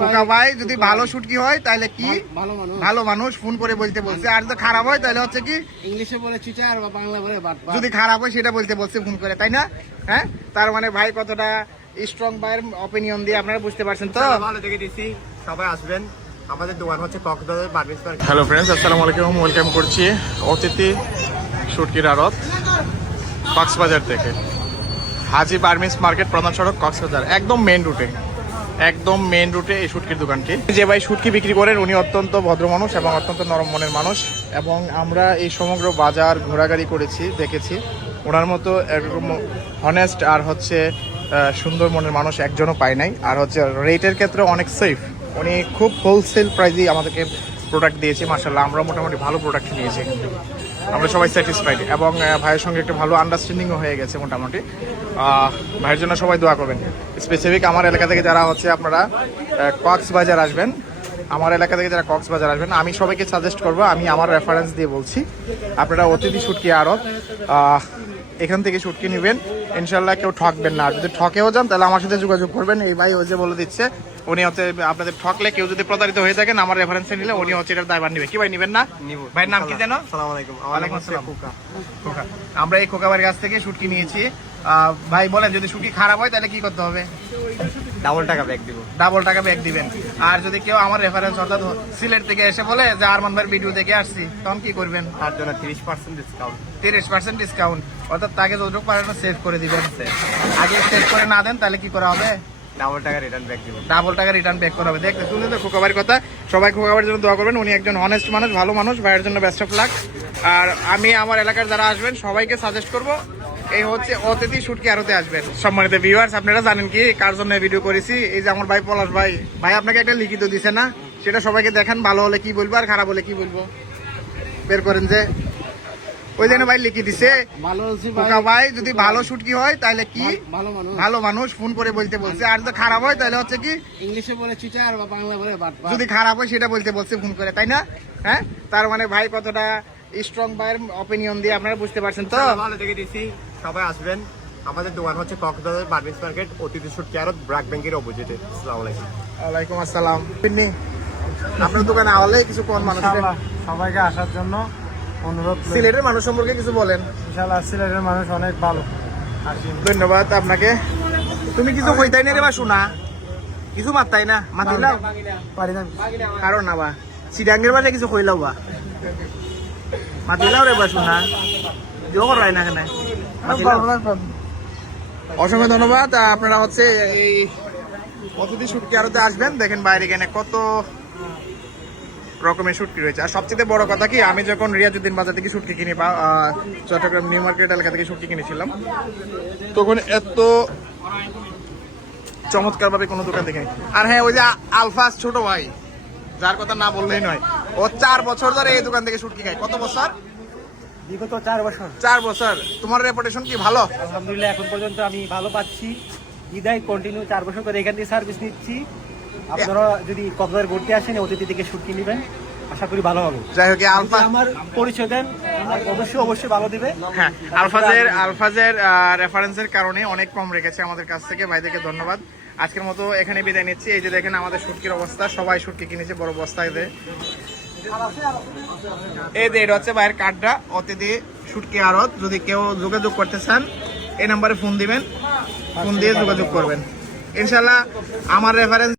খোকা ভাই যদি ভালো শুটকি হয় তাহলে কি ভালো মানুষ ফোন করে বলতে বলছে, আর যদি খারাপ হয় তাহলে হচ্ছে কি ইংলিশে বলে চিটার বা বাংলা বলে বাটপার। যদি খারাপ হয় সেটা বলতে বলছে ফোন করে, তাই না? হ্যাঁ, তার মানে ভাই কতটা স্ট্রং ভাইয়ের অপিনিয়ন দিয়ে আপনারা বুঝতে পারছেন তো। ভালো দেখে দিচ্ছি, সবাই আসবেন। আমাদের দোকান হচ্ছে Cox's Bazar Burmese market. Hello friends, আসসালামু আলাইকুম, ওয়েলকাম করছি অতিথি শুটকির আড়ত কক্সবাজার থেকে। হাজি বার্মিজ মার্কেট, প্রধান সড়ক কক্সবাজার, একদম মেন রুটে এই শুটকির দোকানটি। যে ভাই শুটকি বিক্রি করেন উনি অত্যন্ত ভদ্র মানুষ এবং অত্যন্ত নরম মনের মানুষ, এবং আমরা এই সমগ্র বাজার ঘোরাঘুরি করেছি, দেখেছি ওনার মতো এরকম হনেস্ট আর হচ্ছে সুন্দর মনের মানুষ একজনও পাই নাই। আর হচ্ছে রেটের ক্ষেত্রে অনেক সেফ, উনি খুব হোলসেল প্রাইসেই আমাদেরকে প্রোডাক্ট দিয়েছে। মাশাআল্লাহ, আমরা মোটামুটি ভালো প্রোডাক্ট নিয়েছি এখান থেকে, আমরা সবাই স্যাটিসফাইড, এবং ভাইয়ের সঙ্গে একটা ভালো আন্ডারস্ট্যান্ডিংও হয়ে গেছে মোটামুটি। ভাইয়ের জন্য সবাই দোয়া করবেন। স্পেসিফিক আমার এলাকা থেকে যারা হচ্ছে আপনারা কক্সবাজার আসবেন, আমি সবাইকে সাজেস্ট করবো, আমি আমার রেফারেন্স দিয়ে বলছি, আপনারা অতিথি শুটকি আড়ত এখান থেকে শুটকি নেবেন, ইনশাল্লাহ কেউ ঠকবেন না। আর যদি ঠকেও যান তাহলে আমার সাথে যোগাযোগ করবেন। এই ভাই ওই যে বলে দিচ্ছে, উনি হচ্ছে আপনাদের ঠকলে, কেউ যদি প্রতারিত হয়ে থাকেন আমার রেফারেন্সে নিলে উনি হচ্ছে এটার দায়ভার নেবে। কি ভাই, নেবেন না? ভাইয়ের নাম কি যেন? আসসালামু আলাইকুম। ওয়ালাইকুম আসসালাম। খোকা। আমরা এই খোকা ভাইয়ের কাছ থেকে শুটকি নিয়েছি। ভাই বলেন, যদি শুটকি খারাপ হয় তাহলে কি করতে হবে? ডাবল টাকা ব্যাক দিবেন। আর যদি কেউ আমার রেফারেন্স অর্থাৎ সিলেট থেকে এসে বলে যে আরমান ভাইয়ের ভিডিও দেখে আসছি, তখন কি করবেন? তার জন্য 30% ডিসকাউন্ট। 30% ডিসকাউন্ট, অর্থাৎ তাকে যতটুকু পারেন সেভ করে দিবেন। আগে সেভ করে না দেন তাহলে কি করা হবে? ডাবল টাকা রিটার্ন ব্যাক করা হবে। দেখতে শুনলেন তো খোকা ভাইয়ের কথা। সবাই খোকা ভাইয়ের জন্য দোয়া করবেন, উনি একজন অনেস্ট মানুষ, ভালো মানুষ। ভাইয়ের জন্য বেস্ট অফ লাক। আর আমি আমার এলাকার যারা আসবেন সবাইকে সাজেস্ট করবো, এই হচ্ছে অতিথি শুটকি আড়তে আসবেন। সম্মানিত ভিউয়ার্স, আপনারা জানেন কি কার জন্য ভিডিও করেছি? এই যে আমার ভাই পলাশ ভাই আপনাকে একটা লিখিত দিছে না, সেটা সবাইকে দেখান। ভালো হলে কি বলবো আর খারাপ হলে কি বলবো বের করেন। যে ওই জন্য ভাই লিখে দিছে, খোকা ভাই যদি ভালো শুটকি হয় তাহলে কি ভালো মানুষ ফোন করে বলতে বলছে, আর যদি খারাপ হয় তাহলে হচ্ছে কি ইংলিশে বলে চিটার বা বাংলা বলে বাটপার। যদি খারাপ হয় সেটা বলতে বলছে ফোন করে, তাই না? হ্যাঁ, তার মানে ভাই কতটা স্ট্রং ভাইয়ের অপিনিয়ন দিয়ে আপনারা বুঝতে পারছেন তো। ভালো দেখে দিচ্ছি, সবাই আসবেন। আমাদের দোকান হচ্ছে কক্সবাজার বার্মিজ মার্কেট, অতিথি শুটকি আড়ত, ব্র্যাক ব্যাংকের অপোজিটে। আসসালামু আলাইকুম। ওয়ালাইকুম আসসালাম। আপনার দোকানে আওয়ালে কিছু কোন মানুষ সবাইকে আসার জন্য অনুরোধ। সিলেটের মানুষ সম্পর্কে কিছু বলেন। ইনশাআল্লাহ সিলেটের মানুষ অনেক ভালো। ধন্যবাদ আপনাকে। তুমি কিছু কইতাই না রে বা, শোনা কিছু মাত্তাই না, মাতিলাও পারি না কারণ না বা চিডাঙ্গের বাজে কিছু কইলাও বা মাতিলাও রে বা, শোনা দিও করাই না কেন। অসংখ্য ধন্যবাদ। আপনারা হচ্ছে এই অতিথি শুটকি আড়তে আসবেন। দেখেন বাইরে এখানে কত রকমের শুটকি রয়েছে। আর সবচেয়ে বড় কথা কি, আমি যখন রিয়াজউদ্দিন বাজার থেকে শুটকি কিনি বা চট্টগ্রাম নিউ মার্কেট এলাকা থেকে শুটকি কিনেছিলাম, তখন এত চমৎকার ভাবে কোনো দোকান দেখেনি। আর হ্যাঁ, ওই যে আলফাস ছোট ভাই, যার কথা না বললেই নয়, ও 4 বছর ধরে এই দোকান থেকে শুটকি খায়। কত বছর? বিগত 4 বছর। 4 বছর। তোমার রেপুটেশন কি ভালো? আলহামদুলিল্লাহ, এখন পর্যন্ত আমি ভালো পাচ্ছি। বিদায় কন্টিনিউ 4 বছর করে এখান থেকে সার্ভিস নিচ্ছি। আপনারা যদি কক্সবাজার ঘুরতে আসেন, অতিথি থেকে শুটকি নেবেন, আশা করি ভালো হবে। যাই হোক, আলফা আমার পরিচয় দেন, অবশ্যই ভালো দিবে। হ্যাঁ, আলফাজের রেফারেন্সের কারণে অনেক কম রেখেছে আমাদের কাছ থেকে। ভাইদেরকে ধন্যবাদ। আজকের মতো এখানে বিদায় নিচ্ছি। এই যে দেখেন আমাদের শুটকির অবস্থা, সবাই শুটকি কিনেছে বড় বস্তায়। এই যে এটা হচ্ছে ভাইয়ের কার্ডটা, অতিথি শুটকি আড়ত। যদি কেউ যোগাযোগ করতে চান এই নাম্বারে ফোন দিবেন, ফোন দিয়ে যোগাযোগ করবেন। ইনশাল্লাহ আমার রেফারেন্স